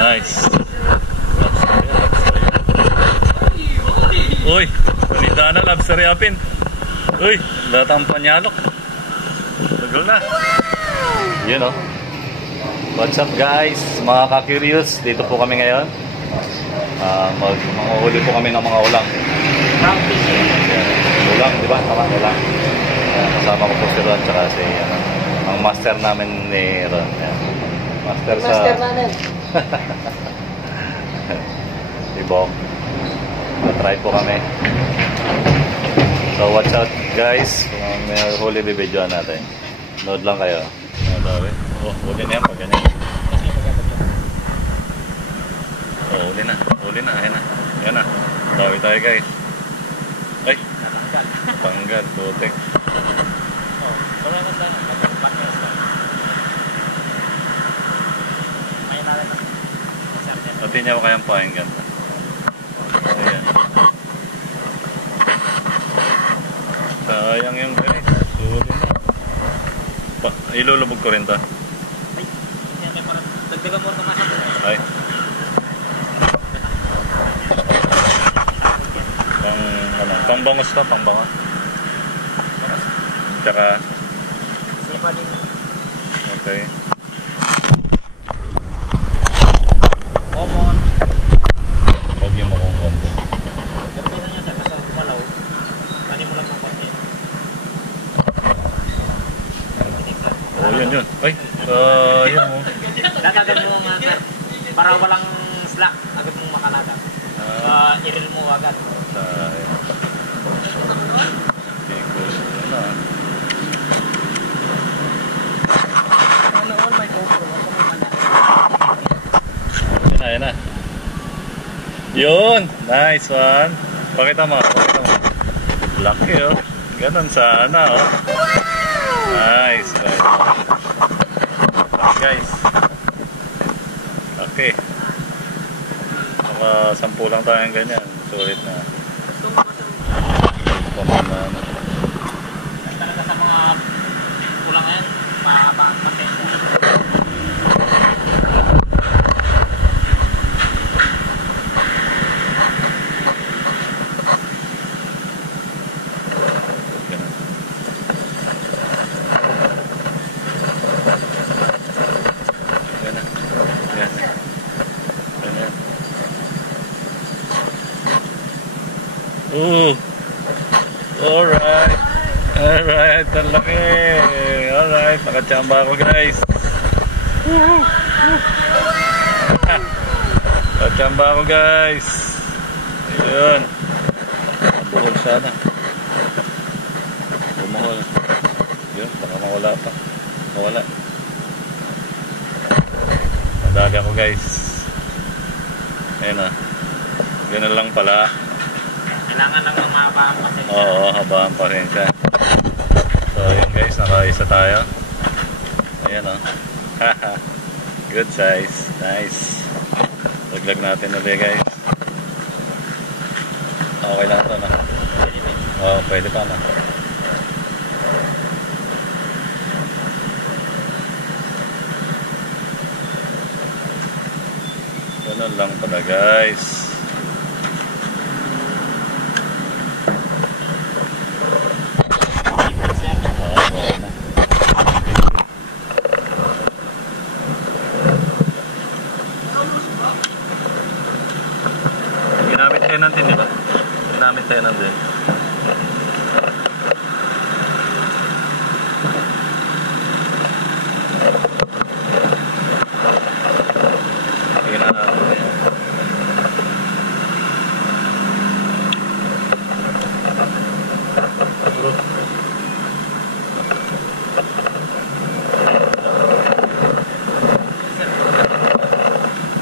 Nice. Uy, panida na, lobster yapin. Uy, datang panyalok. Tagal na. Yun o. What's up guys, mga ka-curious. Dito po kami ngayon. Manguhuli po kami ng mga ulang. Ulang, di ba? Tama, ulang. Kasama ko po si Ron, tsaka si ang master namin ni Ron. Master namin. Si Bong. Try po kami. So watch out guys. Kung may huli bibidyoan natin. Nood lang kayo. Oh, huli na yan pag ganyan. Oh, huli na. Huli na. Ayan na. Ayan na. Dawi tayo guys. Ay. Panggal. Tutik. Pati niya ako kayang pakinggan. Ayan. Sayang yung guys. Huli na. Ilulubog ko rin to. Ay. Hindi parang dagdagan mo ito masok. Ay. Pangbangus to, pangbangus. Tsaka sipa din. okay. Common. Huwag yung makong combo. Gapin na niya sa kasal malaw. Kani mo lang ng konti. Oh, yun. Ay, yun mo. Dadagan mo nga sir. Para walang slack. Agad mong makalaga. I-reel mo agad. Ayan na. Yun! Nice one! Pakita mo. Laki oh. Ganon sana oh. Nice. Guys. Okay. Saka 10 lang tayong ganyan. Sulit na. Talaga sa mga kulang yan, mahaba ang pasensya. Ooh. Alright. Alright. Ang laki. Alright. Nakachamba ako guys. Nakachamba ako guys. Ayun. Buhol sana. Bumuhol. Yun. Baka mawala pa. Mawala. Nadaga ko guys. Ayun na. Ganun lang pala. Kailangan lang mahaba ang pasensya. Oo, haba ang pasensya. So yun guys, nakaisa tayo. Ayan o. Haha. Good size. Nice. Laglag natin ulit guys. Okay lang ito na. Oo, pwede pa na. Ganun lang pala guys. Ginamit tayo natin, di ba? Ginamit tayo natin.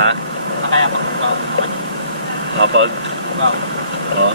Ha? Kaya pag Kapag? wow. Oo.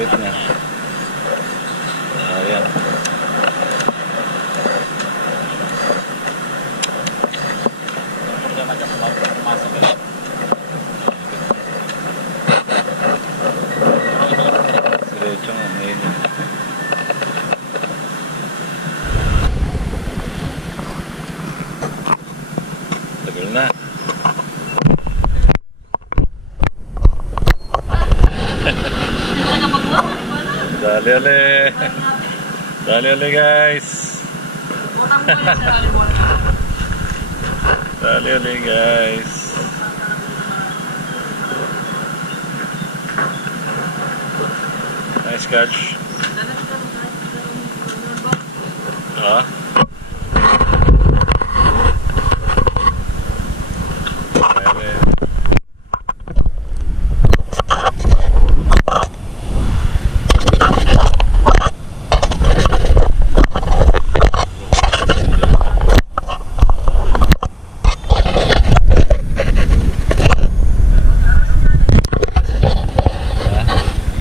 Kapit niya. Ayan. Diretso nga, main. Tagal na. Dali-ali. Dali-ali guys. Dali-ali guys. Nice catch. Ah.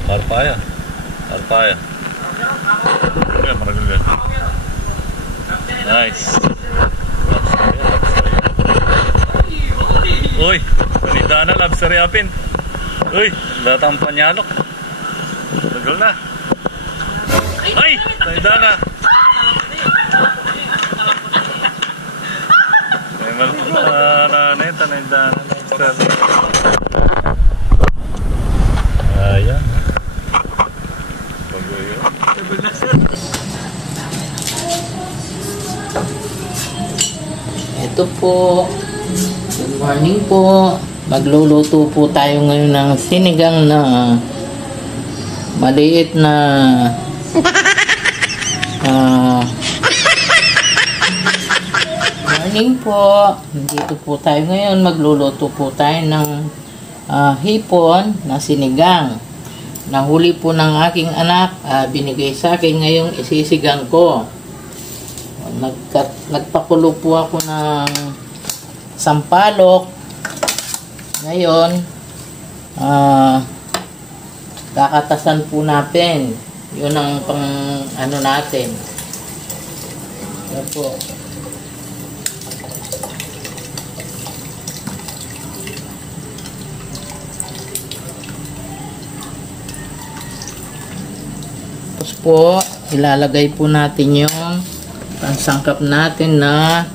Arpaya. Arpaya. Okay, maragul. Nice. Uy, panida na lobster yapin. Uy, datang panyalok. Tagal na. Ay, panida na. Ay, malpana na ito, panida na lobster. Ayan. Ito po, good morning po. Magluluto po tayo ngayon ng sinigang na maliit na morning po. Dito po tayo ngayon, magluluto po tayo ng hipon na sinigang. Nahuli po ng aking anak, binigay sa akin, ngayong isisigang ko. Nagpakulo po ako ng sampalok. Ngayon, kakatasan po natin. Yun ang pang ano natin. Yan po. Tapos po, ilalagay po natin yung pansangkap natin na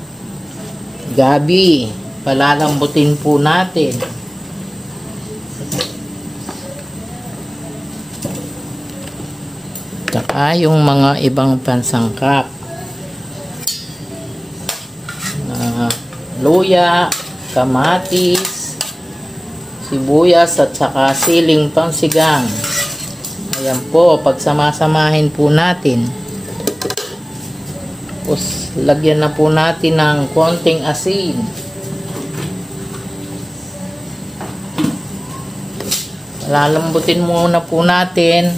gabi. Palalambutin po natin. Saka yung mga ibang pansangkap. Luya, kamatis, sibuyas at saka siling pangsigang. Ayan po, pagsamasamahin po natin. Tapos, lagyan na po natin ng konting asin. Lalambutin muna po natin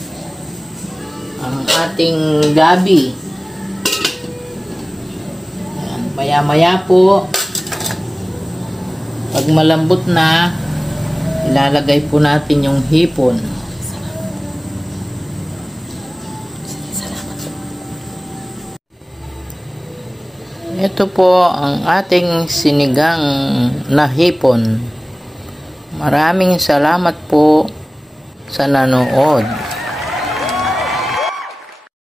ang ating gabi. Ayan, maya-maya po, pag malambot na, ilalagay po natin yung hipon. Ito po ang ating sinigang na hipon. Maraming salamat po sa nanood.